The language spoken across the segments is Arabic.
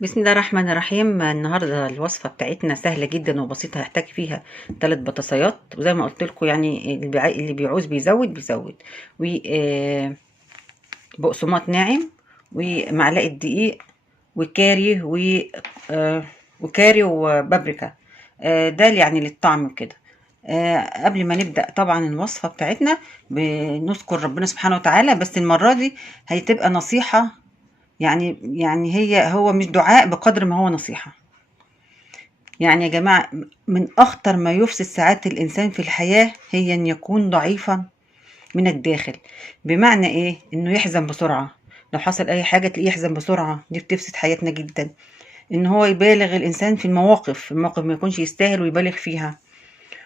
بسم الله الرحمن الرحيم. النهارده الوصفه بتاعتنا سهله جدا وبسيطه، هحتاج فيها 3 بطاطسيات، وزي ما قلت لكم يعني اللي بيعوز بيزود و بقسماط ناعم، ومعلقه دقيق، وكاري وكاري وبابريكا. ده يعني للطعم كده. قبل ما نبدأ طبعا الوصفة بتاعتنا بنذكر ربنا سبحانه وتعالى، بس المرة دي هتبقى نصيحة. يعني هو مش دعاء بقدر ما هو نصيحة. يعني يا جماعة، من أخطر ما يفسد سعادة الإنسان في الحياة هي أن يكون ضعيفا من الداخل. بمعنى إيه؟ إنه يحزن بسرعة. لو حصل أي حاجة تلاقيه يحزن بسرعة، دي بتفسد حياتنا جدا. إن هو يبالغ الإنسان في المواقف ما يكونش يستاهل ويبالغ فيها.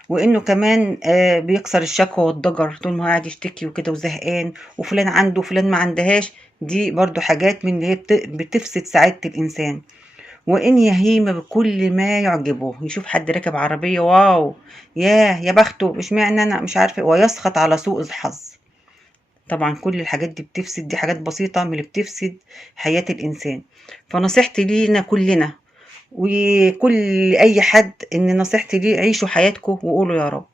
وإنه كمان بيكسر الشكوى والضجر طول ما هو قاعد يشتكي وكده وزهقان، وفلان عنده وفلان ما عندهاش. دي برضو حاجات من اللي هي بتفسد سعادة الإنسان. وإن يهيم بكل ما يعجبه، يشوف حد راكب عربية واو، يا بخته، اشمعنى أنا، مش عارفة، ويسخط على سوء الحظ. طبعا كل الحاجات دي بتفسد، دي حاجات بسيطة من اللي بتفسد حياة الإنسان. فنصيحتي لينا كلنا وكل أي حد، إن نصيحتي ليه: عيشوا حياتكم وقولوا يا رب.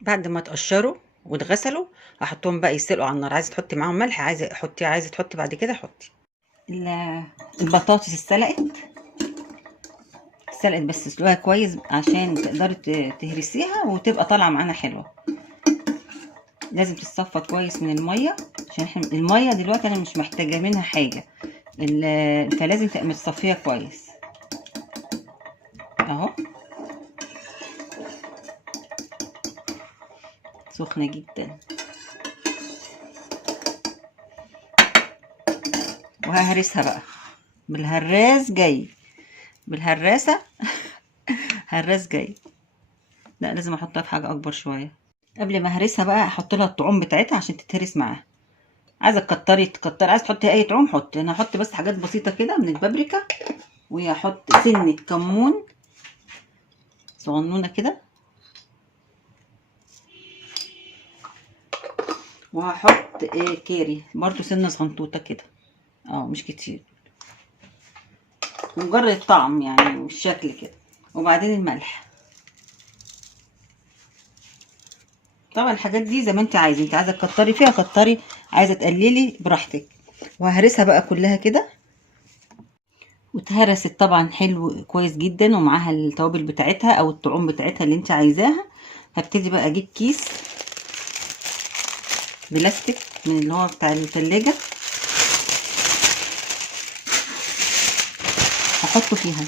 بعد ما تقشروا واتغسلوا، هحطهم بقى يتسلقوا على النار. عايزه تحطي معاهم ملح، عايزه حطي، عايزه تحطي بعد كده حطي. البطاطس اتسلقت بس تسلقوها كويس عشان تقدري تهرسيها وتبقى طالعه معانا حلوه. لازم تتصفى كويس من الميه، عشان احنا الميه دلوقتي انا مش محتاجه منها حاجه. فلازم تبقى متصفيه كويس اهو. سخنه جدا. وههرسها بقى بالهراس جاي، بالهراسه. هراس جاي. لا، لازم احطها في حاجه اكبر شويه. قبل ما اهرسها بقى احط لها الطعوم بتاعتها عشان تتهرس معاها. عايزه تكتري، عايزه تحطي اي طعوم حطي. انا هحط بس حاجات بسيطه كده من البابريكا، وهحط سنه كمون صغنونه كده، وهحط كاري برضو سنه صغنطوطه كده، مش كتير، مجرد الطعم يعني والشكل كده. وبعدين الملح. طبعا الحاجات دي زي ما انت عايزه، تكتري فيها كتري، عايزه تقللي براحتك. وهرسها بقى كلها كده. واتهرست طبعا حلو كويس جدا، ومعاها التوابل بتاعتها او الطعوم بتاعتها اللي انت عايزاها. هبتدي بقى اجيب كيس بلاستيك من اللي هو بتاع التلاجة، هحطه فيها.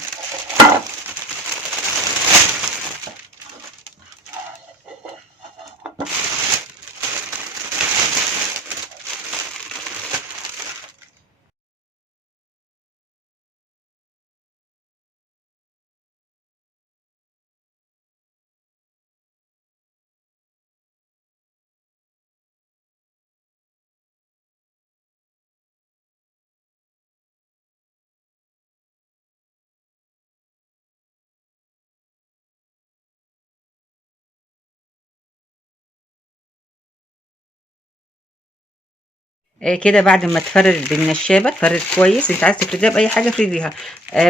كده بعد ما تفرد بالنشابه، تفرد كويس. انت عايز تفرديها باي حاجه افرديها،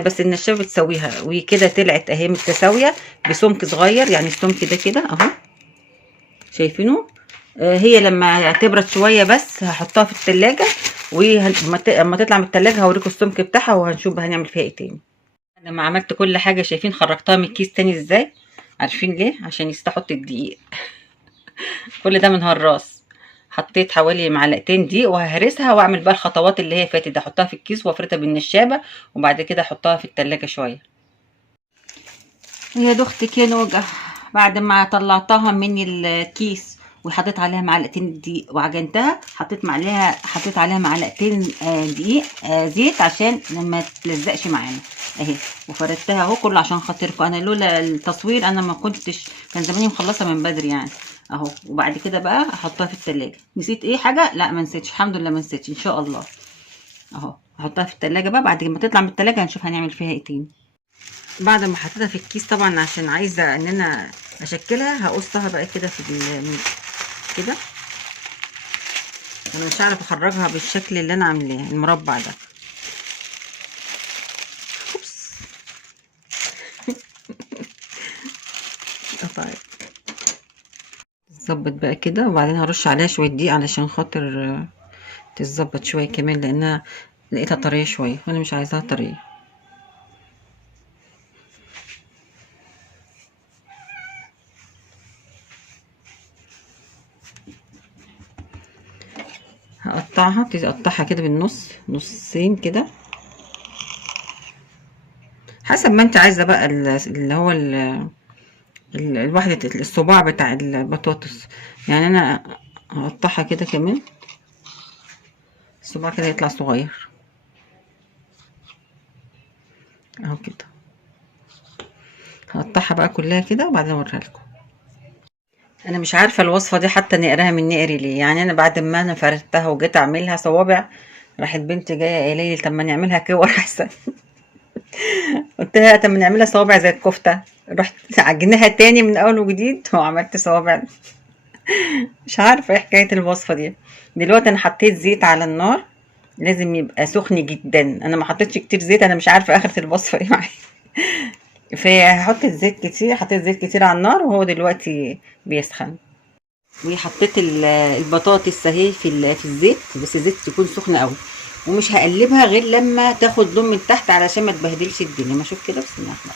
بس النشابه بتسويها. وكده طلعت اهي متساويه بسمك صغير، يعني السمك ده كده اهو، شايفينه. هي لما تبرد شويه بس هحطها في التلاجة، ولما تطلع من التلاجة هوريكم السمك بتاعها، وهنشوف بقى هنعمل فيها ايه تاني. لما عملت كل حاجه، شايفين خرجتها من الكيس تاني ازاي؟ عارفين ليه؟ عشان يستحط الدقيق. كل ده من هالراس. حطيت حوالي معلقتين دقيق، وههرسها واعمل بقى الخطوات اللي هي فاتت دي. احطها في الكيس وافردها بالنشابه، وبعد كده احطها في التلاجة شويه. يا دختك يا نوجة، بعد ما طلعتها من الكيس وحطيت عليها معلقتين دقيق وعجنتها، حطيت عليها معلقتين دقيق زيت عشان ما تلزقش معانا اهي. وفردتها اهو كله عشان خاطركم، انا لولا التصوير انا ما كنتش، كان زماني مخلصه من بدري يعني اهو. وبعد كده بقى احطها في التلاجة. نسيت ايه حاجه؟ لا ما نسيتش، الحمد لله ما نسيتش ان شاء الله اهو. هحطها في التلاجة بقى، بعد ما تطلع من التلاجة هنشوف هنعمل فيها ايه تاني. بعد ما حطيتها في الكيس طبعا عشان عايزه ان انا اشكلها، هقصها بقى كده في كده. انا مش عارفه اخرجها بالشكل اللي انا عاملاه المربع ده. اوبس. طيب تظبط بقى كده، وبعدين هرش عليها شويه دقيق علشان خاطر تتظبط شويه كمان، لانها لقيتها طريه شويه وانا مش عايزاها طريه. هقطعها، ابتدي اقطعها كده بالنص، نصين كده حسب ما انت عايزه بقى اللي هو الوحدة الصباع بتاع البطاطس. يعني انا هقطعها كده كمان، الصباع كده يطلع صغير اهو كده. هقطعها بقى كلها كده وبعدين اوريها لكم. انا مش عارفه الوصفه دي حتى نقراها من نقري ليه، يعني انا بعد ما انا فردتها وجيت اعملها صوابع، راحت بنتي جايه قايله لي طب ما نعملها كور احسن. قلت لها طب ما نعملها صوابع زي الكفته، رحت عجنها تاني من اول وجديد وعملت صوابع. مش عارفه ايه حكايه الوصفه دي. دلوقتي انا حطيت زيت على النار، لازم يبقى سخن جدا، انا ما حطيتش كتير زيت، انا مش عارفه اخرة الوصفه ايه معايا. فهحط الزيت كتير، حطيت زيت كتير على النار وهو دلوقتي بيسخن. وحطيت البطاطس اهي في الزيت، بس الزيت يكون سخن قوي، ومش هقلبها غير لما تاخد لون من تحت علشان ما تبهدلش الدنيا. ما اشوف كده، بسم الله الرحمن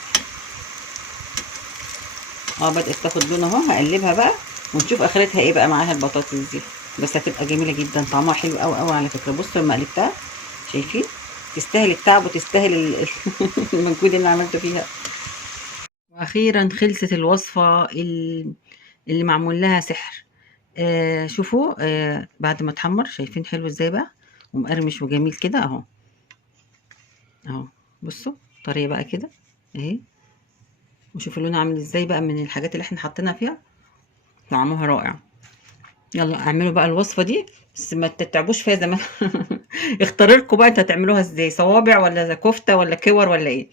الرحيم. بدات تاخد لون اهو، هقلبها بقى ونشوف اخرتها ايه بقى معاها البطاطس دي. بس هتبقى جميله جدا، طعمها حلو قوي قوي على فكره. بصوا لما قلبتها، شايفين؟ تستاهل التعب وتستاهل المجهود اللي عملته فيها. واخيرا خلصت الوصفه اللي معمول لها سحر. شوفوا بعد ما اتحمر، شايفين حلو ازاي بقى، ومقرمش وجميل كده اهو. اهو بصوا طريه بقى كده اهي، وشوفوا لونها عامل ازاي بقى من الحاجات اللي احنا حطينا فيها، طعمها رائع. يلا اعملوا بقى الوصفه دي، بس ما تتعبوش فيها زي ما اختاروا لكم بقى انتوا هتعملوها ازاي، صوابع ولا كفته ولا كور ولا ايه.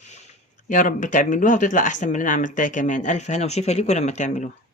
يا رب تعملوها وتطلع احسن من اللي انا عملتها كمان. الف هنا وشفا ليكم لما تعملوها.